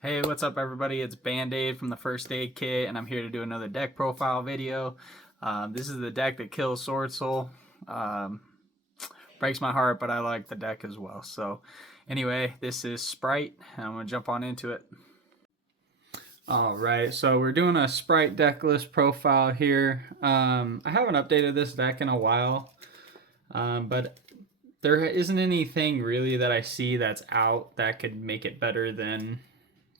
Hey, what's up everybody? It's Band-Aid from the First Aid Kit, and I'm here to do another deck profile video. This is the deck that kills Sword Soul. Um, Breaks my heart, but I like the deck as well. So anyway, this is Spright, and I'm going to jump on into it. Alright, so we're doing a Spright deck list profile here. I haven't updated this deck in a while, but there isn't anything really that I see that's out that could make it better than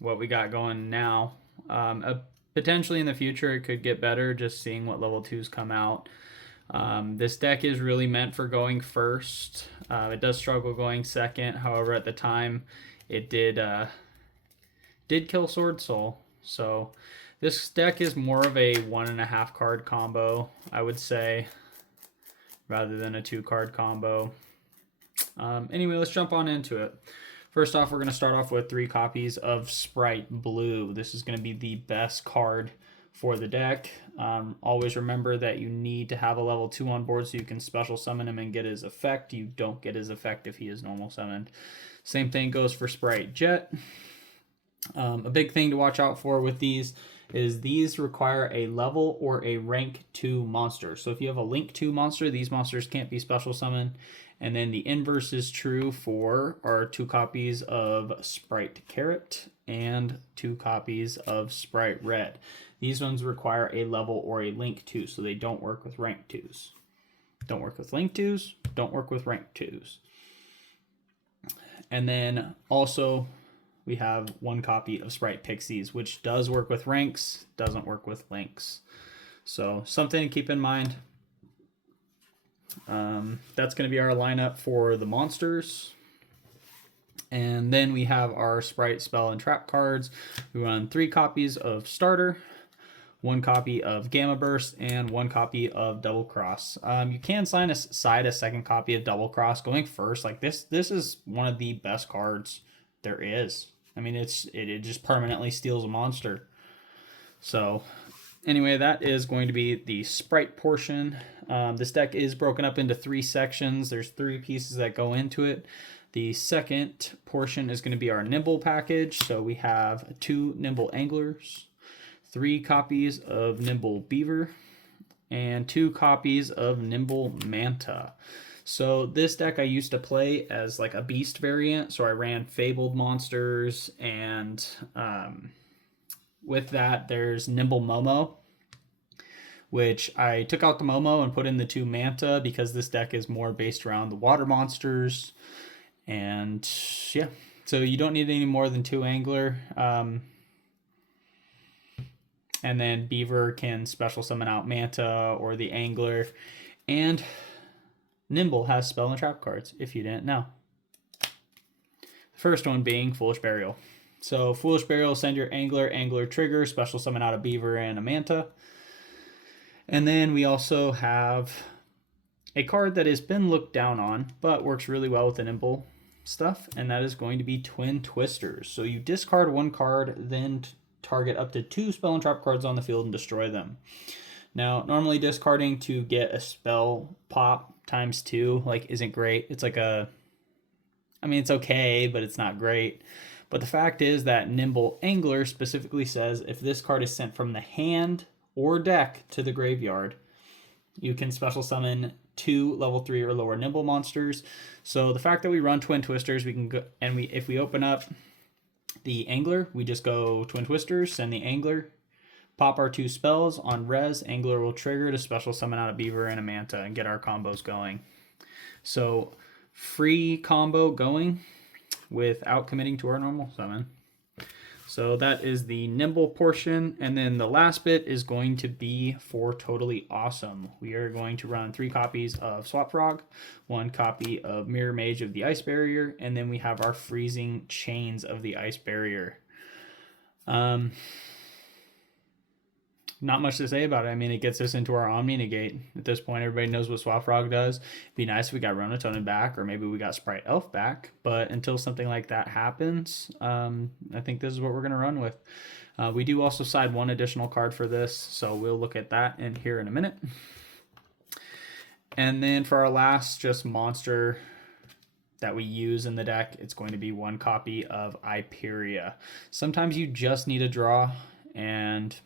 what we got going now. Potentially in the future it could get better, just seeing what level 2s come out. This deck is really meant for going first. It does struggle going second, however at the time it did kill Sword Soul. So this deck is more of a 1.5 card combo, I would say, rather than a 2 card combo. Anyway, let's jump on into it. First off, we're going to start off with 3 copies of Spright Blue. This is going to be the best card for the deck. Always remember that you need to have a level 2 on board so you can special summon him and get his effect. You don't get his effect if he is normal summoned. Same thing goes for Spright Jet. A big thing to watch out for with these is these require a level or a rank 2 monster. So if you have a link 2 monster, these monsters can't be special summoned. And then the inverse is true for our 2 copies of Spright Carrot and 2 copies of Spright Red. These ones require a level or a link 2, so they don't work with rank 2s. Don't work with link 2s, don't work with rank 2s. And then also we have 1 copy of Spright Pixies, which does work with ranks, doesn't work with links. So something to keep in mind. That's going to be our lineup for the monsters. And then we have our Spright Spell and Trap cards. We run 3 copies of Starter, 1 copy of Gamma Burst, and 1 copy of Double Cross. You can sign aside a 2nd copy of Double Cross going first. Like this is one of the best cards there is. I mean, it just permanently steals a monster. So anyway, that is going to be the Spright portion. This deck is broken up into 3 sections. There's 3 pieces that go into it. The second portion is going to be our Nimble package. So we have 2 Nimble Anglers, 3 copies of Nimble Beaver, and 2 copies of Nimble Manta. So this deck I used to play as like a beast variant. So I ran Fabled monsters, and with that there's Nimble Momo, which I took out the Momo and put in the 2 Manta because this deck is more based around the water monsters. And yeah, so you don't need any more than 2 Angler. And then Beaver can special summon out Manta or the Angler. And Nimble has Spell and Trap cards, if you didn't know. The first one being Foolish Burial. So Foolish Burial, send your Angler trigger, special summon out a Beaver and a Manta. And then we also have a card that has been looked down on, but works really well with the Nimble stuff, and that is going to be Twin Twisters. So you discard 1 card, then target up to 2 Spell and Trap cards on the field and destroy them. Now, normally discarding to get a spell pop times 2 isn't great. It's like it's okay, but it's not great. But the fact is that Nimble Angler specifically says if this card is sent from the hand or deck to the graveyard, you can special summon 2 level 3 or lower Nimble monsters. So the fact that we run Twin Twisters, we can go, and if we open up the Angler, we just go Twin Twisters, send the Angler, pop our 2 spells. On res, Angler will trigger to special summon out a Beaver and a Manta and get our combos going. So free combo going without committing to our normal summon. So that is the Nimble portion. And then the last bit is going to be for Totally Awesome. We are going to run 3 copies of Swap Frog, 1 copy of Mirror Mage of the Ice Barrier, and then we have our Freezing Chains of the Ice Barrier. Not much to say about it. I mean, it gets us into our Omni Negate. At this point, everybody knows what Swap Frog does. It'd be nice if we got Ronatonin back, or maybe we got Spright Elf back. But until something like that happens, I think this is what we're going to run with. We do also side 1 additional card for this, so we'll look at that in here in a minute. And then for our last just monster that we use in the deck, it's going to be 1 copy of Iperia. Sometimes you just need a draw, and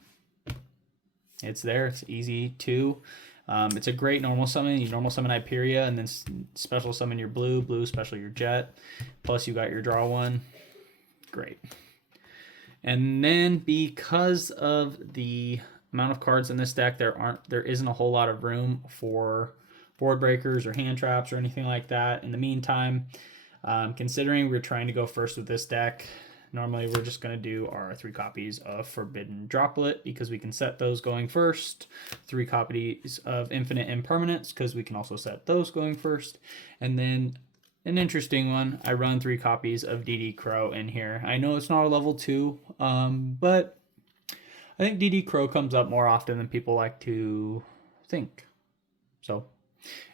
it's there. It's easy too. It's a great normal summon. You normal summon Iperia and then special summon your blue, special your Jet. Plus you got your draw 1. Great. And then because of the amount of cards in this deck, there isn't a whole lot of room for board breakers or hand traps or anything like that. In the meantime, considering we're trying to go first with this deck, normally we're just going to do our 3 copies of Forbidden Droplet because we can set those going first. 3 copies of Infinite Impermanence because we can also set those going first. And then an interesting one, I run 3 copies of DD Crow in here. I know it's not a level 2, but I think DD Crow comes up more often than people like to think. So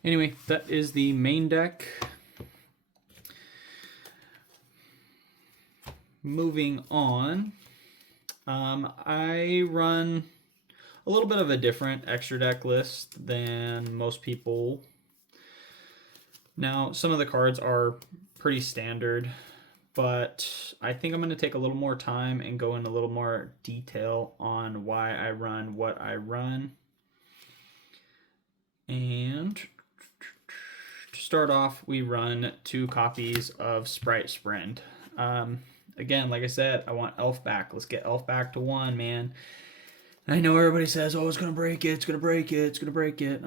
anyway, that is the main deck. Moving on, I run a little bit of a different extra deck list than most people. Now, some of the cards are pretty standard, but I think I'm going to take a little more time and go in a little more detail on why I run what I run. And to start off, we run 2 copies of Spright Sprint. Again, like I said, I want Elf back. Let's get Elf back to 1, man. I know everybody says, oh, it's going to break it, it's going to break it, it's going to break it.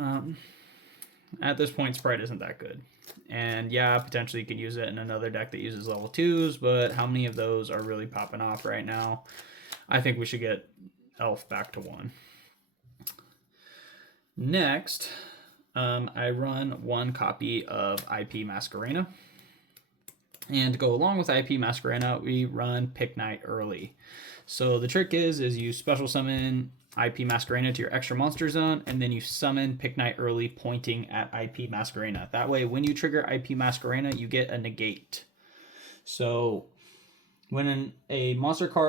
At this point, Spright isn't that good. And yeah, potentially you could use it in another deck that uses level 2s, but how many of those are really popping off right now? I think we should get Elf back to 1. Next, I run 1 copy of IP Masquerena. And to go along with IP Masquerena, we run Pick Night early. So the trick is you special summon IP Masquerena to your extra monster zone, and then you summon Pick Night early pointing at IP Masquerena. That way, when you trigger IP Masquerena, you get a negate. So when a monster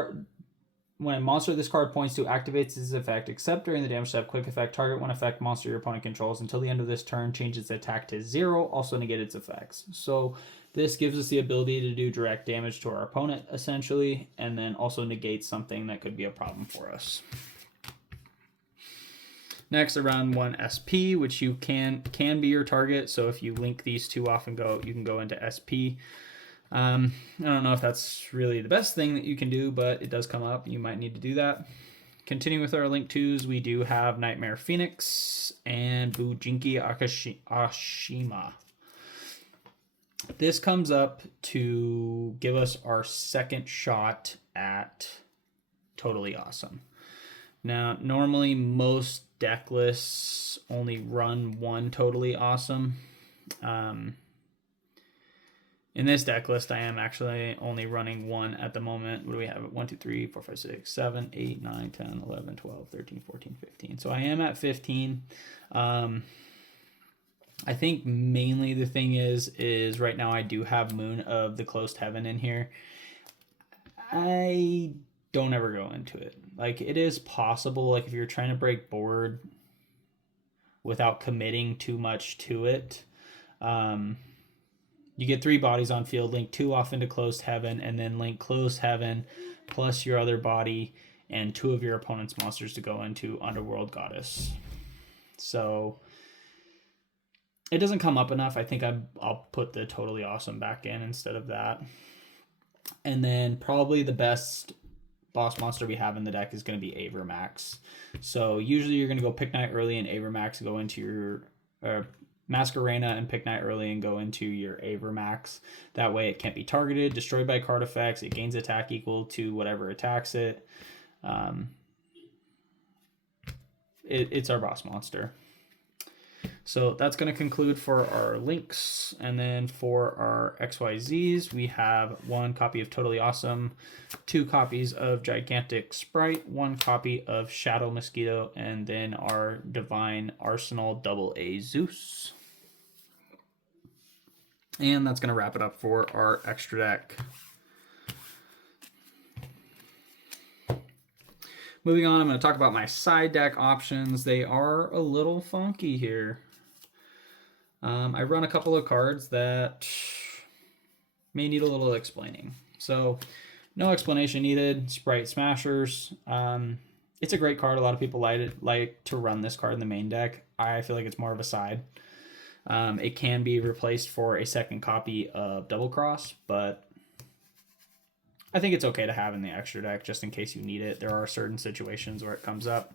this card points to activates its effect, except during the damage step, quick effect, target one effect monster your opponent controls until the end of this turn, change its attack to 0, also negate its effects. So this gives us the ability to do direct damage to our opponent, essentially, and then also negate something that could be a problem for us. Next, I run 1 SP, which you can be your target. So if you link these 2 off and go, you can go into SP. I don't know if that's really the best thing that you can do, but it does come up. You might need to do that. Continuing with our link 2s, we do have Nightmare Phoenix and Bujinki Ashima. This comes up to give us our second shot at Totally Awesome. Now, normally most deck lists only run 1 Totally Awesome. In this deck list, I am actually only running 1 at the moment. What do we have? 1, 2, 3, 4, 5, 6, 7, 8, 9, 10, 11, 12, 13, 14, 15. So I am at 15. I think mainly the thing is right now I do have Moon of the Closed Heaven in here. I don't ever go into it. Like, it is possible, like, if you're trying to break board without committing too much to it, you get 3 bodies on field, link 2 off into Closed Heaven, and then link Closed Heaven plus your other body and 2 of your opponent's monsters to go into Underworld Goddess. So it doesn't come up enough. I think I'll put the Totally Awesome back in instead of that. And then probably the best boss monster we have in the deck is going to be Avermax. So usually you're going to go Pick Night early and Avermax go into your Masquerena and Pick Night early and go into your Avermax. That way it can't be targeted, destroyed by card effects. It gains attack equal to whatever attacks it. It's our boss monster. So that's going to conclude for our links. And then for our XYZs, we have 1 copy of Totally Awesome, 2 copies of Gigantic Spright, 1 copy of Shadow Mosquito, and then our Divine Arsenal AA Zeus. And that's going to wrap it up for our extra deck. Moving on, I'm going to talk about my side deck options. They are a little funky here. I run a couple of cards that may need a little explaining. So no explanation needed. Spright Smashers. It's a great card. A lot of people like to run this card in the main deck. I feel like it's more of a side. It can be replaced for a second copy of Double Cross, but I think it's okay to have in the extra deck just in case you need it. There are certain situations where it comes up.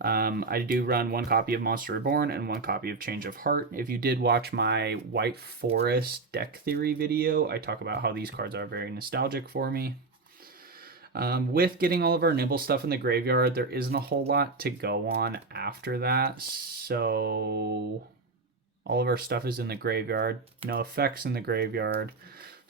I do run one copy of Monster Reborn and one copy of Change of Heart. If you did watch my White Forest deck theory video, I talk about how these cards are very nostalgic for me. With getting all of our Nibble stuff in the graveyard, there isn't a whole lot to go on after that. So all of our stuff is in the graveyard. No effects in the graveyard.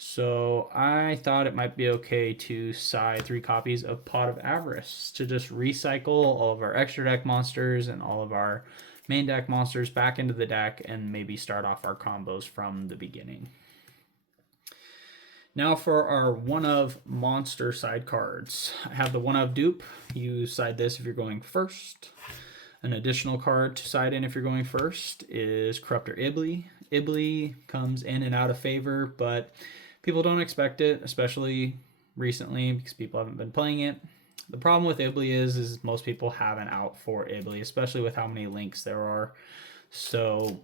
So I thought it might be okay to side 3 copies of Pot of Avarice to just recycle all of our extra deck monsters and all of our main deck monsters back into the deck and maybe start off our combos from the beginning. Now for our one of monster side cards. I have the one of dupe. You side this if you're going first. An additional card to side in if you're going first is Corruptor Ibly. Ibly comes in and out of favor, but people don't expect it, especially recently because people haven't been playing it. The problem with Ibly is most people have an out for Ibly, especially with how many links there are. So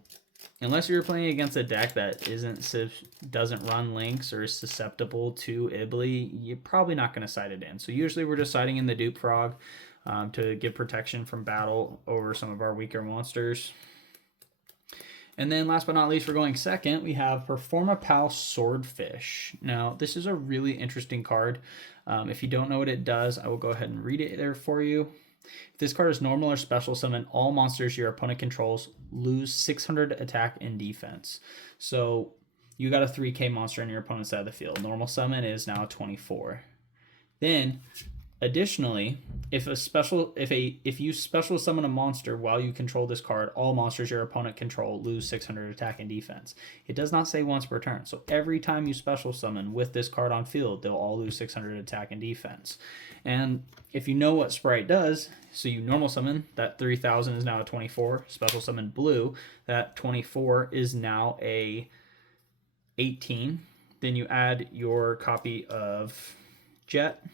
unless you're playing against a deck that doesn't run links or is susceptible to Ibly, you're probably not going to side it in. So usually we're just siding in the Dupe Frog to give protection from battle over some of our weaker monsters. And then last but not least, we're going second, we have Performapal Swordfish. Now, this is a really interesting card. If you don't know what it does, I will go ahead and read it there for you. If this card is normal or special summon, all monsters your opponent controls lose 600 attack and defense. So you got a 3k monster on your opponent's side of the field. Normal summon is now 24. Then additionally, if you special summon a monster while you control this card, all monsters your opponent control lose 600 attack and defense. It does not say once per turn. So every time you special summon with this card on field, they'll all lose 600 attack and defense. And if you know what Spright does, so you normal summon, that 3000 is now a 24. Special summon blue, that 24 is now a 18. Then you add your copy of Jet.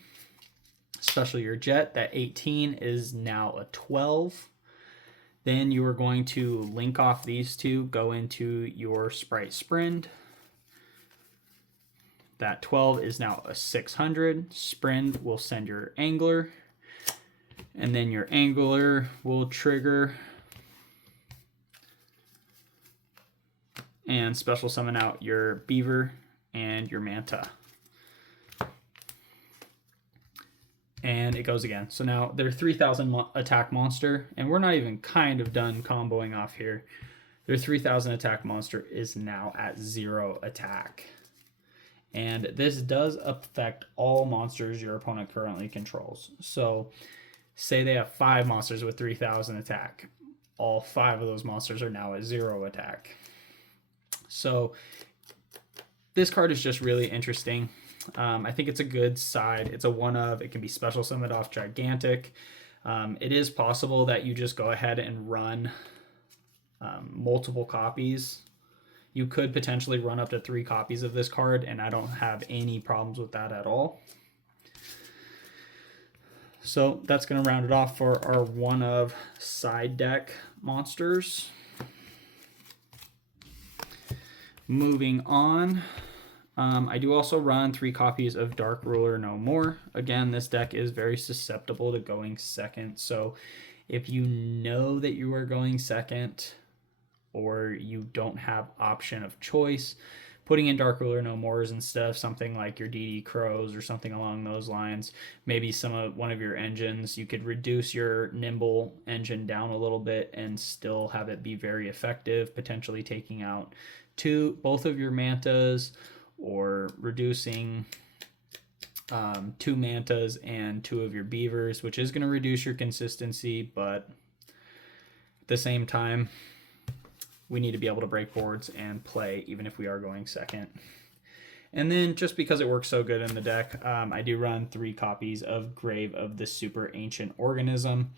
Special your Jet, that 18 is now a 12. Then you are going to link off these two, go into your Spright Sprind. That 12 is now a 600. Sprind will send your Angler. And then your Angler will trigger and special summon out your Beaver and your Manta. And it goes again. So now their 3000 attack monster, and we're not even kind of done comboing off here. Their 3000 attack monster is now at 0 attack. And this does affect all monsters your opponent currently controls. So say they have 5 monsters with 3000 attack. All 5 of those monsters are now at 0 attack. So this card is just really interesting. I think it's a good side. It's a one of. It can be special summoned off Gigantic. It is possible that you just go ahead and run multiple copies. You could potentially run up to 3 copies of this card, and I don't have any problems with that at all. So that's going to round it off for our one of side deck monsters. Moving on. I do also run 3 copies of Dark Ruler No More. Again, this deck is very susceptible to going second. So if you know that you are going second or you don't have option of choice, putting in Dark Ruler No Mores instead of something like your DD Crows or something along those lines, maybe one of your engines, you could reduce your Nimble engine down a little bit and still have it be very effective, potentially taking out both of your Mantas, or reducing 2 Mantas and 2 of your Beavers, which is going to reduce your consistency, but at the same time, we need to be able to break boards and play even if we are going second. And then just because it works so good in the deck, I do run 3 copies of Grave of the Super Ancient Organism.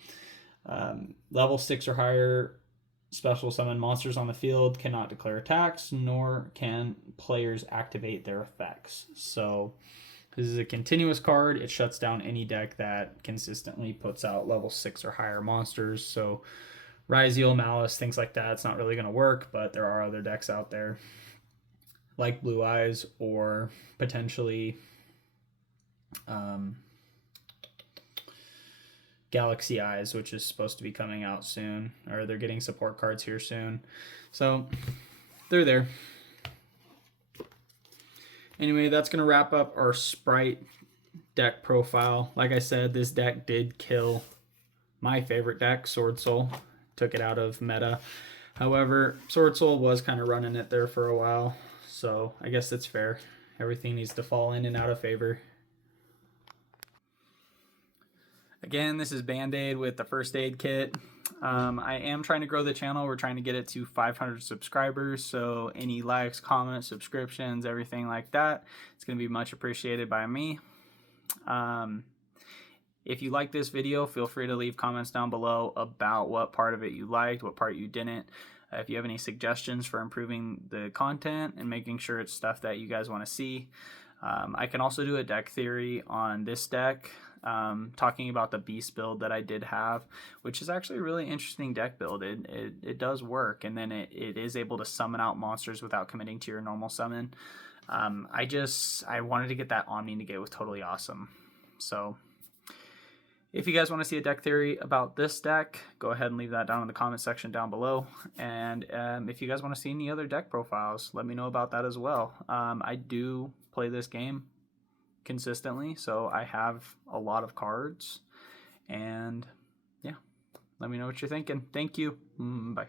Level 6 or higher Special summon monsters on the field cannot declare attacks, nor can players activate their effects. So this is a continuous card. It shuts down any deck that consistently puts out level 6 or higher monsters. So Ryziel, Malice, things like that, it's not really going to work, but there are other decks out there like Blue Eyes or potentially Galaxy Eyes, which is supposed to be coming out soon, or they're getting support cards here soon. So they're there. Anyway, that's going to wrap up our Spright deck profile. Like I said, this deck did kill my favorite deck, Sword Soul. Took it out of meta. However, Sword Soul was kind of running it there for a while, so I guess it's fair. Everything needs to fall in and out of favor. Again, this is Band-Aid with the first aid kit. I am trying to grow the channel. We're trying to get it to 500 subscribers, so any likes, comments, subscriptions, everything like that, it's going to be much appreciated by me. If you like this video, feel free to leave comments down below about what part of it you liked, what part you didn't. If you have any suggestions for improving the content and making sure it's stuff that you guys want to see. I can also do a deck theory on this deck, talking about the beast build that I did have, which is actually a really interesting deck build. It does work, and then it is able to summon out monsters without committing to your normal summon. I wanted to get that Omni Negate with Totally Awesome. So if you guys want to see a deck theory about this deck, go ahead and leave that down in the comment section down below. And if you guys want to see any other deck profiles, let me know about that as well. I do play this game consistently, so I have a lot of cards. And yeah, let me know what you're thinking. Thank you. Bye.